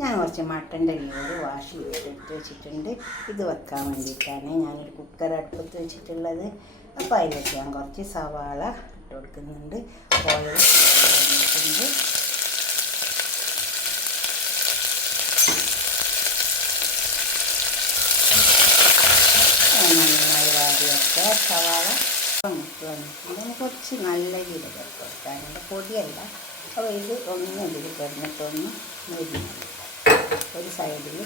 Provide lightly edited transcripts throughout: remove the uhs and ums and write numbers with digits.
ഞാൻ കുറച്ച് മട്ടൻ്റെ liver wash ചെയ്തെടുത്ത് വെച്ചിട്ടുണ്ട്. ഇത് വെക്കാൻ വേണ്ടിയിട്ടാണ് ഞാനൊരു കുക്കർ അടുപ്പത്ത് വെച്ചിട്ടുള്ളത്. അപ്പോൾ അതിലേക്ക് ഞാൻ കുറച്ച് സവാള ഇട്ട് കൊടുക്കുന്നുണ്ട്. ഓയിൽ ഇട്ടിട്ടുണ്ട്. നന്നായി വാടി വെക്കുക. സവാള മുട്ട് വന്നിട്ടുണ്ട്. കുറച്ച് നല്ല ജീരകം ഇട്ട് കൊടുക്കാനുണ്ട്, പൊടിയല്ല. അപ്പോൾ ഇത് ഒന്ന് ഇതിൽ കിടന്നിട്ടൊന്ന് മുരിഞ്ഞു ഒരു സൈഡിൽ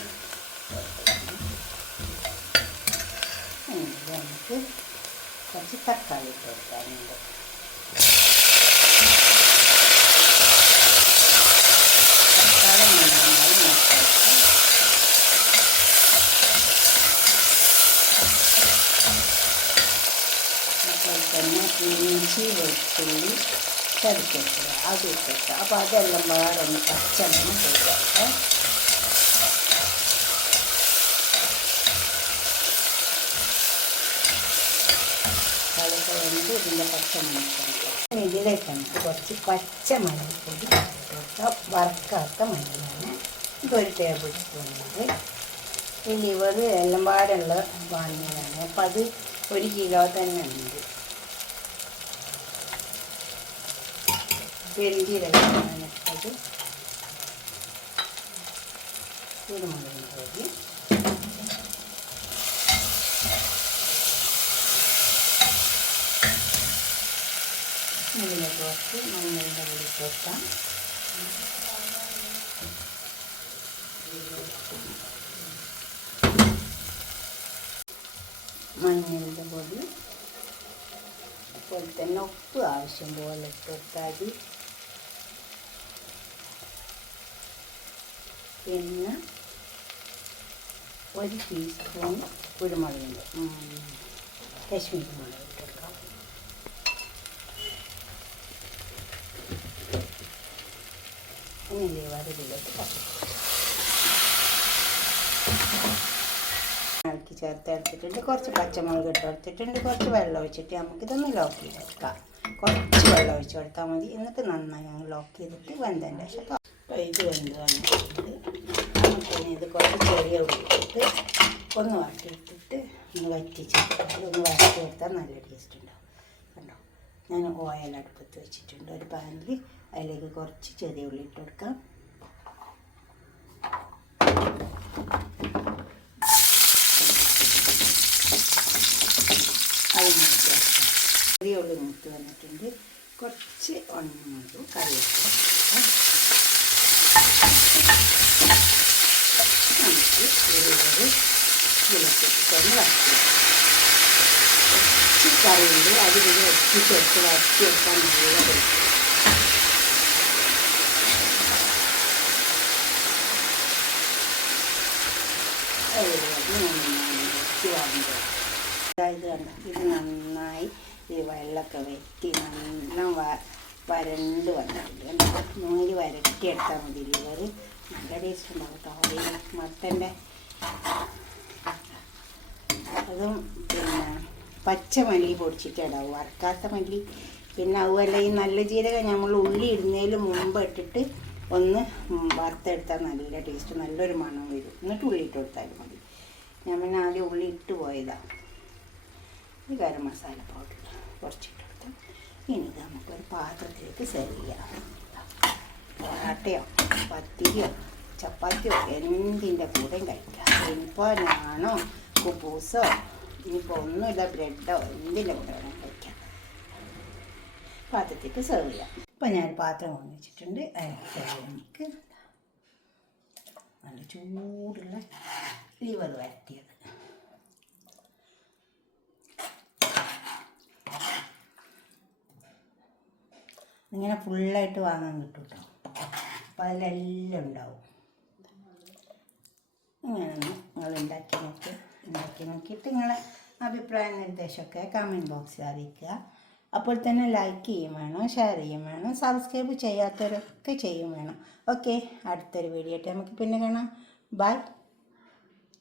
നമുക്ക് കുറച്ച് തക്കാളി ഇട്ട് കൊടുക്കാനുണ്ട്. തക്കാളി നന്നായി നോക്കാം. അതുപോലെ തന്നെ ഇഞ്ചി വെളുത്തുള്ളി ചതച്ചെടുക്കുക, അത് ഇട്ടിട്ട് അപ്പോൾ അതെല്ലാം വേറെ ഒന്ന് പച്ചമണം പോയിട്ടെ. അതൊക്കെ വേണ്ടി ഇതിൻ്റെ പച്ചമണം ഇതിലേക്ക് നമുക്ക് കുറച്ച് പച്ചമല്ലിപ്പൊടി കൊടുക്കുക. വറുക്കാത്ത മല്ലിയാണ്. ഇതൊരു ടേബിൾ സ്പൂണുണ്ട്. ഈ ലിവർ എല്ലാം പാടുള്ള വാങ്ങിയതാണ്. അപ്പം അത് 1 കിലോ തന്നെ ഉണ്ട്. പെരുംജീരകമാണ് ഇട്ടത്. കുരുമുളക് പൊടി, ഇതിലേക്ക് കുറച്ച് മഞ്ഞളുടെ പൊടി കൊടുക്കാം. മഞ്ഞളുടെ പൊടി, അതുപോലെ തന്നെ ഉപ്പ് ആവശ്യം പോലെ ഇട്ട് കൊടുത്താൽ മതി. പിന്നെ 1 ടീസ്പൂൺ കുരുമുളകിൻ്റെ കാശ്മീരി മുളക് ഇട്ട് കൊടുക്കാം. ഇനി വറുതിലേക്ക് ഇളക്കി ചേർത്തെടുത്തിട്ടുണ്ട്. കുറച്ച് പച്ചമുളക് ഇട്ട് കൊടുത്തിട്ടുണ്ട്. കുറച്ച് വെള്ളം ഒഴിച്ചിട്ട് നമുക്കിതൊന്ന് ലോക്ക് ചെയ്തെടുക്കാം. കുറച്ച് വെള്ളം ഒഴിച്ച് കൊടുത്താൽ മതി. എന്നിട്ട് നന്നായി ഞങ്ങൾ ലോക്ക് ചെയ്തിട്ട് വെന്തതിൻ്റെ ശേഷം അപ്പോൾ ഇത് വെന്ത് വന്നിട്ടുണ്ട്. നമുക്കിനി ഇത് കുറച്ച് ചെറിയ ഉള്ളിട്ട് ഒന്ന് വട്ടിയിട്ടിട്ട് ഒന്ന് വറ്റിച്ചിട്ട് ഒന്ന് വരട്ടി കൊടുത്താൽ നല്ല ടേസ്റ്റ് ഉണ്ടാവും. കണ്ടോ, ഞാൻ ഓയിൽ അടുപ്പത്ത് വെച്ചിട്ടുണ്ട്. ഒരു പാനിൽ അതിലേക്ക് കുറച്ച് ചെറിയ ഉള്ളി ഇട്ട് കൊടുക്കാം. അത് മൂത്ത് വെക്കാം. ചെറിയ ഉള്ളി മൂത്ത് വന്നിട്ടുണ്ട്. കുറച്ച് ഉണങ്ങും കറിവേപ്പില നമുക്ക് ഇതിലൊക്കെന്ന് വരട്ടി കുറച്ച് കറിയുണ്ട്. അതിൽ വെച്ചിട്ട് വരട്ടി വെക്കാൻ നല്ല ടേസ്റ്റ്. ഇത് കണ്ട ഇത് നന്നായി ഈ വെള്ളമൊക്കെ വെറ്റി നല്ല വരണ്ട് വന്നിട്ടുണ്ട്. നൂല് വരട്ടിയെടുത്താൽ മതി. ലിവർ നല്ല ടേസ്റ്റ് ഉണ്ടാവും കേട്ടോ. മട്ടൻ്റെ അതും പിന്നെ പച്ചമല്ലി പൊടിച്ചിട്ടുണ്ടാവും, വറുക്കാത്ത മല്ലി. പിന്നെ അതുപോലെ ഈ നല്ല ജീരകം നമ്മൾ ഉള്ളി ഇടുന്നതിന് മുമ്പ് ഇട്ടിട്ട് ഒന്ന് വറുത്തെടുത്താൽ നല്ല ടേസ്റ്റ്, നല്ലൊരു മണം വരും. എന്നിട്ട് ഉള്ളി ഇട്ട് കൊടുത്താലും മതി. ഞാൻ പിന്നെ ആദ്യം ഉള്ളി ഇട്ട് പോയതാണ്. ഈ ഗരം മസാല പൗഡർ കുറച്ചിട്ട് കൊടുത്താൽ ഇനി ഇത് നമുക്കൊരു പാത്രത്തിലേക്ക് സെർവ് ചെയ്യാം. പൊറാട്ടയോ പത്തിരിയോ ചപ്പാത്തിയോ എന്തിൻ്റെ കൂടെയും കഴിക്കാം. ഇനിയിപ്പോൾ ഞാനോ കുബൂസോ ഇനിയിപ്പോൾ ഒന്നുമില്ല ബ്രെഡോ എന്തിൻ്റെ കൂടെ വേണം കഴിക്കാം. പാത്രത്തിലേക്ക് സെർവ് ചെയ്യാം. ഇപ്പം ഞാൻ പാത്രം കൊണ്ടു വെച്ചിട്ടുണ്ട്. എനിക്ക് നല്ല ചൂടുള്ള ലിവർ വരട്ടിയത്. ഇങ്ങനെ ഫുള്ളായിട്ട് വാങ്ങാൻ കിട്ടും കേട്ടോ. അപ്പോൾ അതിലെല്ലാം ഉണ്ടാവും. ഇങ്ങനെയൊന്ന് നിങ്ങൾ ഉണ്ടാക്കി നോക്കിയിട്ട് നിങ്ങളെ അഭിപ്രായ നിർദ്ദേശമൊക്കെ കമൻറ്റ് ബോക്സിൽ അറിയിക്കുക. അപ്പോൾ തന്നെ ലൈക്ക് ചെയ്യും വേണം, ഷെയർ ചെയ്യും വേണം, സബ്സ്ക്രൈബ് ചെയ്യാത്തവരൊക്കെ ചെയ്യും വേണം. ഓക്കെ, അടുത്തൊരു വീഡിയോ ആയിട്ട് നമുക്ക് പിന്നെ കാണാം. ബൈ.